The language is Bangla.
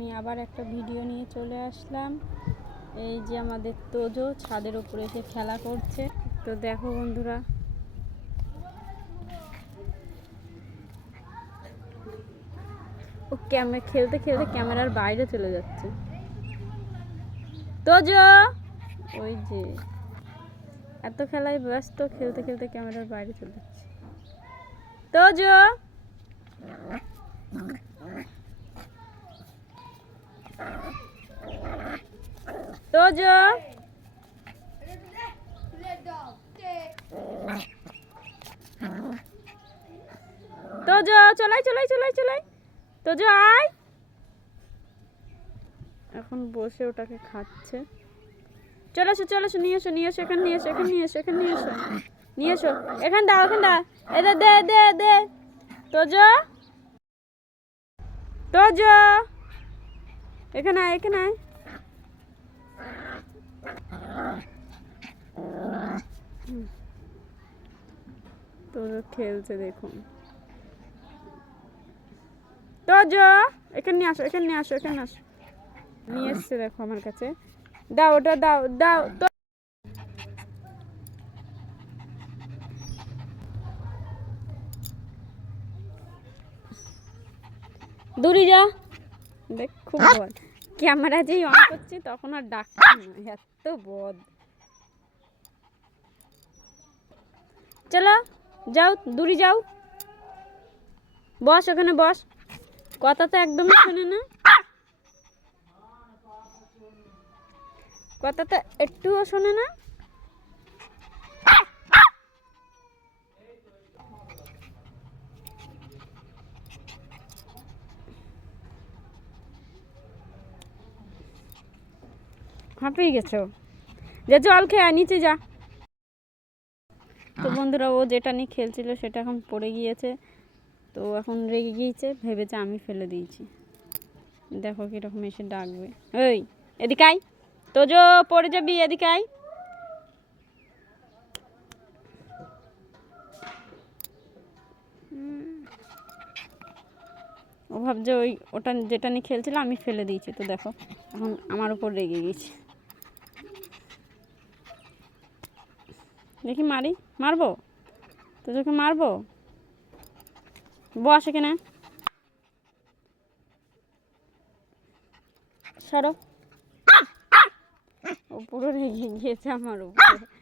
আমি আবার একটা ভিডিও নিয়ে চলে আসলাম। এই যে আমাদের তোজো ছাদের উপরে এসে খেলা করছে। তো দেখো বন্ধুরা। ও ক্যামেরা খেলতে খেলতে ক্যামেরার বাইরে চলে যাচ্ছে। তোজো! ওই যে। এত খেলায় ব্যস্ত, খেলতে খেলতে ক্যামেরার বাইরে চলে যাচ্ছে। তোজো! তোজো তোজো, চলাই চলাই চলাই চলাই। তোজো, আয়। এখন বসে ওটাকে খাচ্ছে। চলে এসো চলে এসো, নিয়ে এসো নিয়ে এসো, এখানে নিয়ে এসো, এখানে নিয়ে এসো, এখানে নিয়ে এসো। নিয়ে এসো, এখান দাও এখান দাও। এটা দে দে দে। তোজো। তোজো। এখানে আয় এখানে আয়। খেলছে দেখুন। তোজো এখানে নিয়ে আসো এখানে নিয়ে আসো এখানে আসো। নিয়ে এসছে দেখো আমার কাছে। দাও ওটা দাও দাও তো দূরে যা। দেখ খুব বদ ক্যামেরা যেই অন করছি তখন আর ডাকছি না। এত বদ। চলো। যাও, দূরে যাও। বস ওখানে, বস। কথা তো একদমই শোনে না। কথা তো একটুও শোনে না। হাঁপিয়ে গেছো? যে জল খেয়ে নিচে যা। বন্ধুরা ও যেটা নিয়ে খেলছিল সেটা এখন পড়ে গিয়েছে। তো এখন রেগে গিয়েছে, ভেবেছে আমি ফেলে দিয়েছি। দেখো কীরকম এসে ডাকবে। ওই এদিকে আয়। তো যো পড়ে যাবি এদিকে আয়। ও ভাবছে ওই, ওটা যেটা নিয়ে খেলছিল আমি ফেলে দিয়েছি। তো দেখো, এখন আমার উপর রেগে গেছে দেখি মারি, মারবো? তো তোকে মারবো বস এখানে সরো। ও পুরো রেগে গিয়েছে আমার উপরে।